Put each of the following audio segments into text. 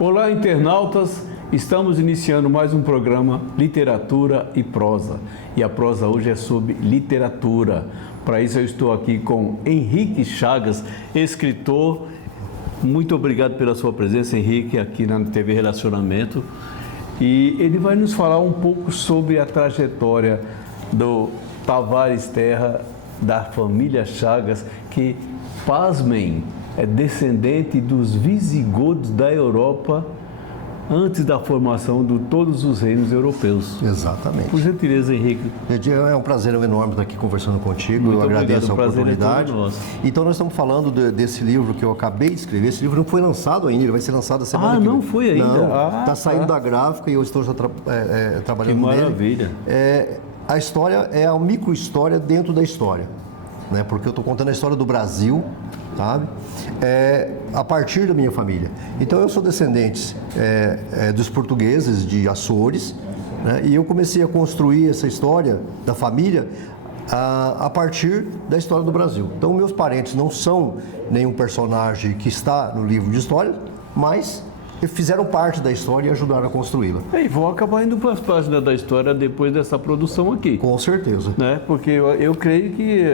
Olá, internautas! Estamos iniciando mais um programa Literatura e Prosa. E a prosa hoje é sobre literatura. Para isso eu estou aqui com Henrique Chagas, escritor. Muito obrigado pela sua presença, Henrique, aqui na TV Relacionamento. E ele vai nos falar um pouco sobre a trajetória do Tavares Terra, da família Chagas, que, pasmem, é descendente dos visigodos da Europa antes da formação de todos os reinos europeus. Exatamente. Por gentileza, Henrique. É um prazer enorme estar aqui conversando contigo. Muito eu agradeço obrigado, a oportunidade. É todo nosso. Então, nós estamos falando desse livro que eu acabei de escrever. Esse livro não foi lançado ainda, ele vai ser lançado a semana que vem. Não foi ainda? Não, está saindo da gráfica e eu estou já trabalhando nele. Que maravilha. A história é a micro-história dentro da história, né? Porque eu estou contando a história do Brasil, sabe? A partir da minha família. Então, eu sou descendente dos portugueses de Açores, né? E eu comecei a construir essa história da família a partir da história do Brasil. Então, meus parentes não são nenhum personagem que está no livro de história, mas fizeram parte da história e ajudaram a construí-la. E vão acabar indo para as páginas da história depois dessa produção aqui. Com certeza. Né? Porque eu creio que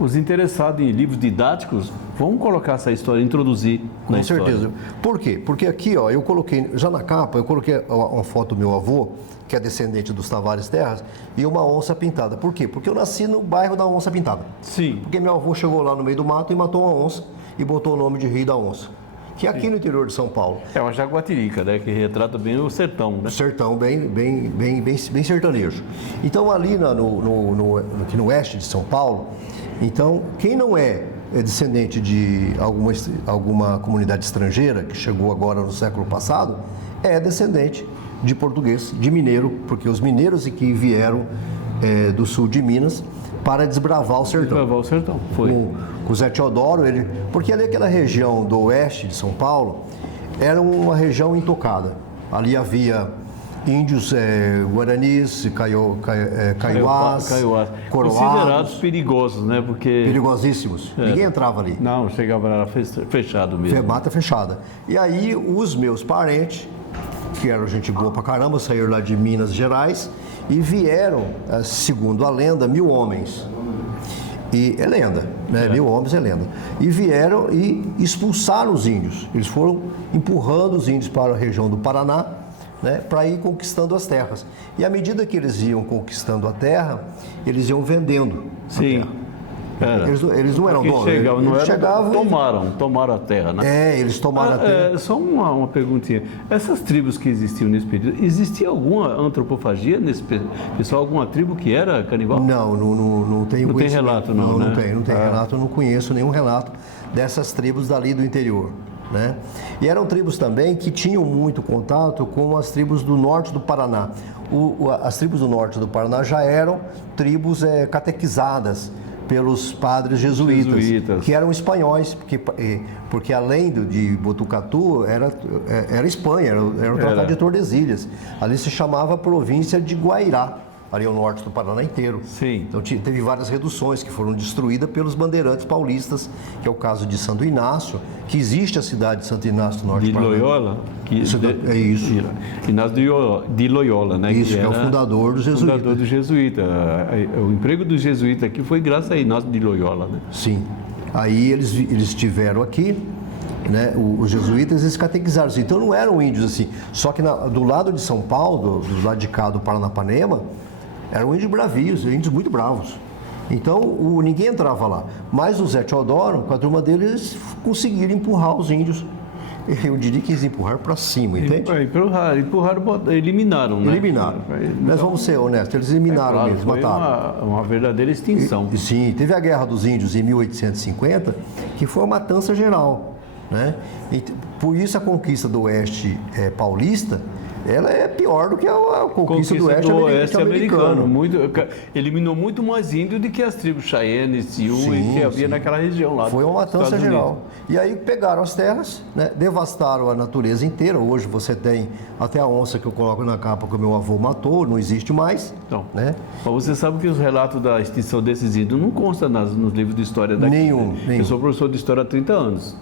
os interessados em livros didáticos vão colocar essa história, introduzir na história. Com certeza. Por quê? Porque aqui, ó, eu coloquei, já na capa, eu coloquei uma foto do meu avô, que é descendente dos Tavares Terras, e uma onça pintada. Por quê? Porque eu nasci no bairro da Onça Pintada. Sim. Porque meu avô chegou lá no meio do mato e matou uma onça e botou o nome de Rei da Onça, que é aqui no interior de São Paulo. É uma jaguatirica, né? Que retrata bem o sertão, né? O sertão, bem sertanejo. Então, ali aqui no oeste de São Paulo, então, quem não é descendente de alguma comunidade estrangeira, que chegou agora no século passado, é descendente de português, de mineiro, porque os mineiros que vieram do sul de Minas para desbravar o sertão. Desbravar o sertão, foi. Com o Zé Teodoro, porque ali aquela região do oeste de São Paulo era uma região intocada. Ali havia índios, guaranis, caiuás, coroados. Considerados perigosos, né? Porque... Perigosíssimos. Ninguém entrava ali. Não, chegava lá fechado mesmo. Mata fechada. E aí os meus parentes, que eram gente boa pra caramba, saíram lá de Minas Gerais e vieram, segundo a lenda, 1000 homens. E é lenda, né? 1000 homens é lenda. E vieram e expulsaram os índios. Eles foram empurrando os índios para a região do Paraná, né, para ir conquistando as terras. E à medida que eles iam conquistando a terra, eles iam vendendo a terra. Eles não eram donos. Eles chegavam tomaram a terra, né? Eles tomaram a terra. Só uma perguntinha. Essas tribos que existiam nesse período, existia alguma antropofagia nesse pessoal? Alguma tribo que era canibal? Não tenho. Não tem relato, não, né? Não tem relato, eu não conheço nenhum relato dessas tribos dali do interior, né? E eram tribos também que tinham muito contato com as tribos do norte do Paraná. As tribos do norte do Paraná já eram tribos catequizadas pelos padres jesuítas, que eram espanhóis, porque além de Botucatu, era Espanha, era o Tratado de Tordesilhas. Ali se chamava província de Guairá, ali ao norte do Paraná inteiro. Sim. Então teve várias reduções que foram destruídas pelos bandeirantes paulistas, que é o caso de Santo Inácio, que existe a cidade de Santo Inácio do Norte do Paraná. De Loyola? É isso. Inácio de Loyola, né? Isso, que é o fundador dos jesuítas. Fundador do jesuíta. O emprego do jesuíta aqui foi graças a Inácio de Loyola, né? Sim. Aí eles estiveram aqui, né? Os jesuítas, eles catequizaram. Então não eram índios assim. Só que do lado de São Paulo, do lado de cá do Paranapanema, eram índios bravios, índios muito bravos. Então, ninguém entrava lá. Mas o Zé Teodoro, com a turma deles, conseguiram empurrar os índios. Eu diria que eles empurraram para cima, entende? Empurraram, eliminaram, né? Eliminaram. Mas vamos ser honestos, eles eliminaram mesmo, foi mataram. Uma verdadeira extinção. Sim, teve a Guerra dos Índios em 1850, que foi uma matança geral, né? E, por isso a conquista do Oeste paulista, ela é pior do que a conquista do Oeste americano. Eliminou muito mais índio do que as tribos Cheyenne, Sioux que havia naquela região lá. Foi uma matança geral. E aí pegaram as terras, né, devastaram a natureza inteira. Hoje você tem até a onça que eu coloco na capa que o meu avô matou, não existe mais. Então, né? Mas você sabe que os relatos da extinção desses índios não constam nos livros de história daqui. Nenhum. Eu sou professor de história há 30 anos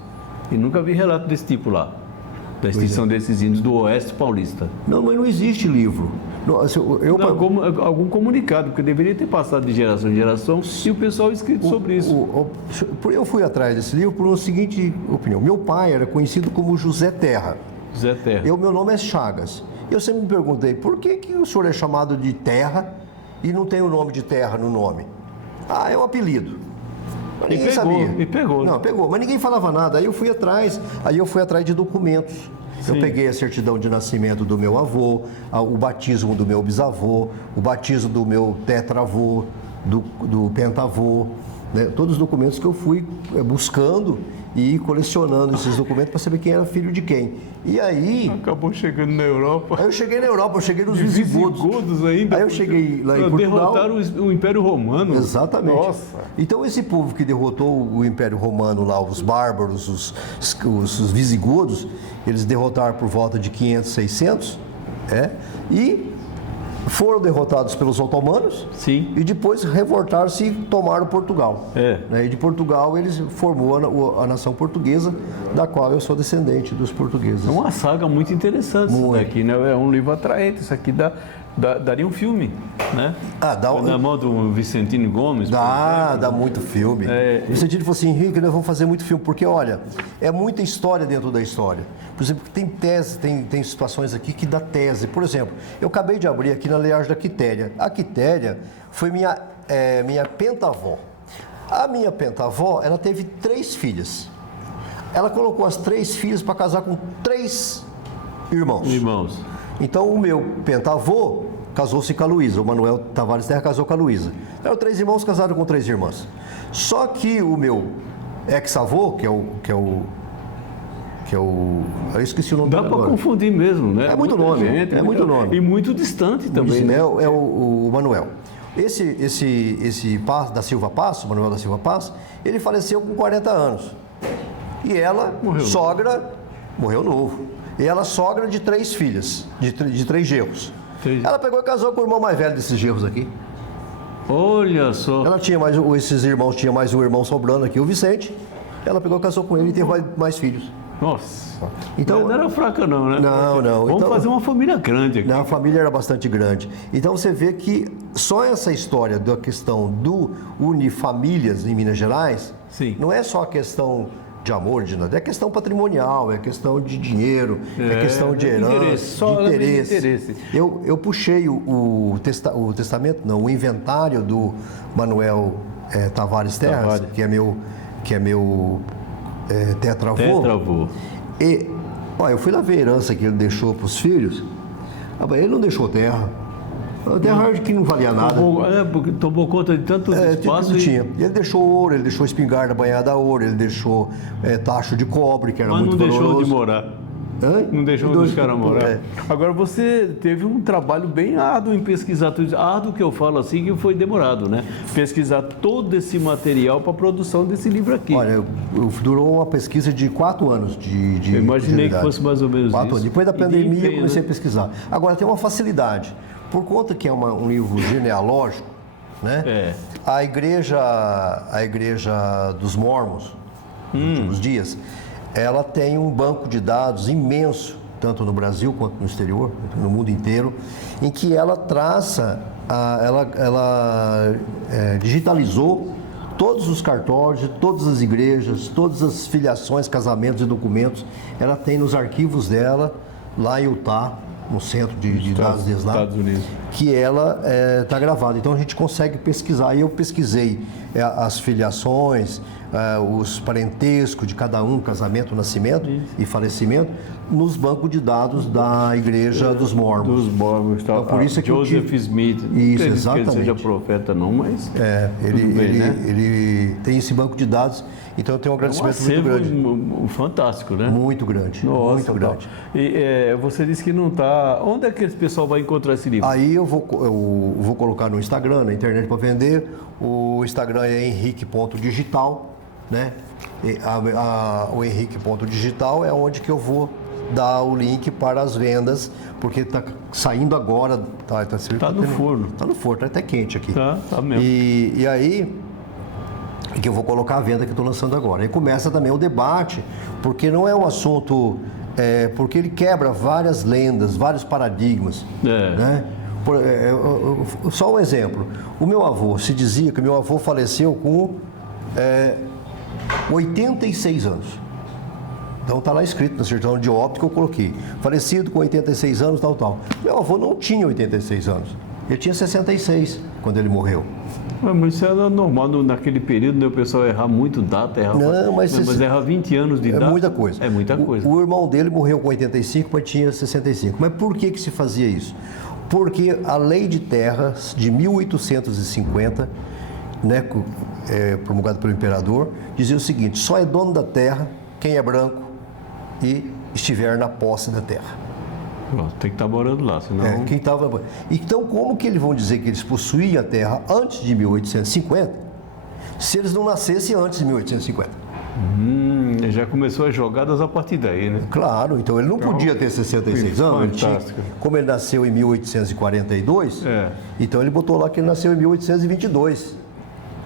e nunca vi relato desse tipo lá. da extinção desses índios do Oeste Paulista. Não, mas não existe livro. Não, assim, Algum comunicado, porque deveria ter passado de geração em geração e o pessoal escrito sobre isso. Eu fui atrás desse livro por uma seguinte opinião. Meu pai era conhecido como José Terra. José Terra. Meu nome é Chagas. Eu sempre me perguntei, por que o senhor é chamado de Terra e não tem o nome de Terra no nome? Ah, é um apelido. Ninguém sabia. E pegou. Não, pegou, mas ninguém falava nada. Aí eu fui atrás de documentos. Sim. Eu peguei a certidão de nascimento do meu avô, o batismo do meu bisavô, o batismo do meu tetravô, do pentavô, né? Todos os documentos que eu fui buscando e colecionando esses documentos para saber quem era filho de quem. E aí... Acabou chegando na Europa. Aí eu cheguei na Europa, eu cheguei nos visigodos ainda. Aí eu cheguei lá em Portugal. Derrotaram o Império Romano. Exatamente. Nossa. Então esse povo que derrotou o Império Romano lá, os bárbaros, os visigodos, eles derrotaram por volta de 500, 600, e foram derrotados pelos otomanos. Sim. E depois revoltaram-se e tomaram Portugal. E de Portugal eles formou a nação portuguesa, da qual eu sou descendente dos portugueses. É uma saga muito interessante isso daqui, né? É um livro atraente, isso aqui daria um filme, né? Na mão do Vicentino Gomes. Dá muito filme. Vicentino falou assim, Henrique, nós vamos fazer muito filme, porque olha, é muita história dentro da história. Por exemplo, tem tese, tem situações aqui que dá tese. Por exemplo, eu acabei de abrir aqui na Leagem da Quitéria. A Quitéria foi minha pentavó. A minha pentavó, ela teve 3 filhas. Ela colocou as 3 filhas para casar com 3 irmãos. Então, o meu pentavô casou-se com a Luísa. O Manuel Tavares Terra casou com a Luísa. Então, 3 irmãos casaram com 3 irmãs. Só que o meu ex-avô, que é o eu esqueci o nome dele. Dá para confundir mesmo, né? É muito nome. É muito nome. E muito distante também. Né? É o Manuel. Esse da Silva Passo, Manuel da Silva Passo, ele faleceu com 40 anos. E ela, morreu novo. E ela sogra de 3 filhas, de 3 genros. Ela pegou e casou com o irmão mais velho desses genros aqui. Olha só. Ela tinha esses irmãos, tinha mais um irmão sobrando aqui, o Vicente. Ela pegou e casou com ele e teve mais filhos. Nossa. Então, não era fraca não, né? Não. Vamos fazer uma família grande aqui. Não, a família era bastante grande. Então você vê que só essa história da questão do unifamílias em Minas Gerais, sim, não é só a questão de amor, de nada, é questão patrimonial, é questão de dinheiro, é questão de herança, de interesse. Eu puxei o inventário do Manuel Tavares Terras, que é meu tetravô. E eu fui lá ver a herança que ele deixou para os filhos. Ele não deixou terra. A terra que não valia nada. Porque tomou conta de tanto espaço. Tinha. Ele deixou ouro, ele deixou espingarda banhada a ouro, ele deixou tacho de cobre, que era muito valoroso. Mas não deixou de morar. Não deixou os caras morar. Agora, você teve um trabalho bem árduo em pesquisar tudo isso. Árduo que eu falo assim, que foi demorado, né? Pesquisar todo esse material para a produção desse livro aqui. Olha, durou uma pesquisa de 4 anos de eu imaginei que fosse mais ou menos 4 isso. Anos. Depois da pandemia, eu comecei a pesquisar. Agora, tem uma facilidade. Por conta que é um livro genealógico, né? A igreja dos Mormons, nos últimos dias, ela tem um banco de dados imenso, tanto no Brasil quanto no exterior, no mundo inteiro, em que ela traça, ela digitalizou todos os cartórios de todas as igrejas, todas as filiações, casamentos e documentos, ela tem nos arquivos dela, lá em Utah, no centro de dados deles lá, Estados Unidos, que ela está gravada. Então a gente consegue pesquisar. E eu pesquisei as filiações, os parentescos de cada um, casamento, nascimento e falecimento, nos bancos de dados da Igreja dos Mormons. Então, por isso é que Joseph Smith. Isso, exatamente. Que ele seja profeta não, mas ele tem esse banco de dados. Então eu tenho um agradecimento muito grande. Fantástico, né? Muito grande. Nossa, muito grande. E você disse que não está. Onde é que esse pessoal vai encontrar esse livro? Aí eu vou colocar no Instagram, na internet para vender. O Instagram é henrique.digital, né? O henrique.digital é onde que eu vou dar o link para as vendas, porque está saindo agora. Tá no forno. Está no forno, está até quente aqui. Tá mesmo. E aí que eu vou colocar a venda que estou lançando agora. E começa também o debate, porque não é um assunto porque ele quebra várias lendas, vários paradigmas. Né? Só um exemplo. O meu avô, se dizia que meu avô faleceu com 86 anos. Então está lá escrito na certidão de óbito que eu coloquei. Falecido com 86 anos, tal. Meu avô não tinha 86 anos. Ele tinha 66 quando ele morreu. Mas isso era normal naquele período, né? O pessoal errar muito data, mas errar 20 anos de data. É muita coisa. É muita coisa. O irmão dele morreu com 85, mas tinha 65. Mas por que se fazia isso? Porque a lei de terras de 1850, né, promulgada pelo imperador, dizia o seguinte: só é dono da terra quem é branco e estiver na posse da terra. Tem que estar morando lá, senão... Quem tava... Então, como que eles vão dizer que eles possuíam a terra antes de 1850, se eles não nascessem antes de 1850? Já começou as jogadas a partir daí, né? Claro, então ele não podia ter 66 anos. Como ele nasceu em 1842, então ele botou lá que ele nasceu em 1822.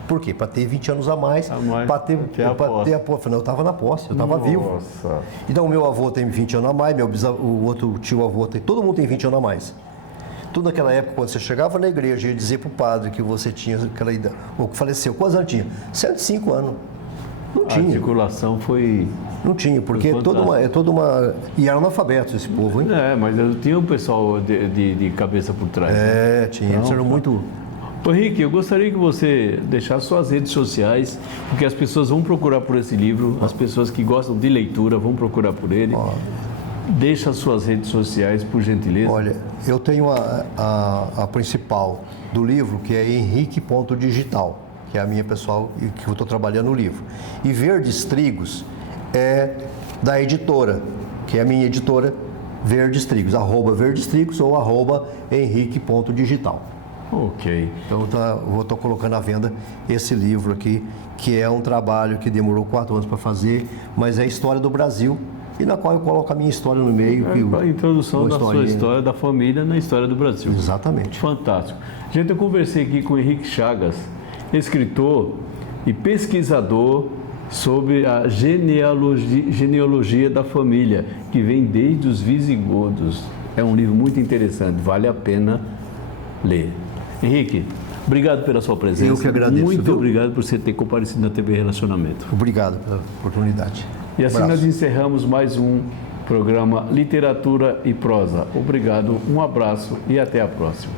Por quê? Para ter 20 anos a mais, para ter a posse. Eu estava na posse, eu estava vivo. Então o meu avô tem 20 anos a mais, o outro tio-avô tem, todo mundo tem 20 anos a mais. Tudo naquela época, quando você chegava na igreja e ia dizer para o padre que você tinha aquela idade, ou que faleceu, quantos anos tinha? 105 anos. Não tinha. A circulação foi... Não tinha, porque é toda uma... E eram analfabetos esse povo, hein? Mas tinha um pessoal de cabeça por trás. Tinha. Eles eram muito... Ô Henrique, eu gostaria que você deixasse suas redes sociais, porque as pessoas vão procurar por esse livro, as pessoas que gostam de leitura vão procurar por ele. Deixa as suas redes sociais, por gentileza. Olha, eu tenho a principal do livro, que é henrique.digital, que é a minha pessoal e que eu estou trabalhando no livro. E Verdes Trigos é da editora, que é a minha editora, Verdes Trigos, @verdestrigos ou @henrique.digital. Ok. Então eu estou colocando à venda esse livro aqui, que é um trabalho que demorou 4 anos para fazer, mas é a história do Brasil e na qual eu coloco a minha história no meio. A introdução da sua história, da família na história do Brasil. Exatamente. Fantástico. Gente, eu conversei aqui com o Henrique Chagas, escritor e pesquisador sobre a genealogia da família, que vem desde os visigodos. É um livro muito interessante, vale a pena ler. Henrique, obrigado pela sua presença. Eu que agradeço. Muito obrigado por você ter comparecido na TV Relacionamento. Obrigado pela oportunidade. E assim nós encerramos mais um programa Literatura e Prosa. Obrigado, um abraço e até a próxima.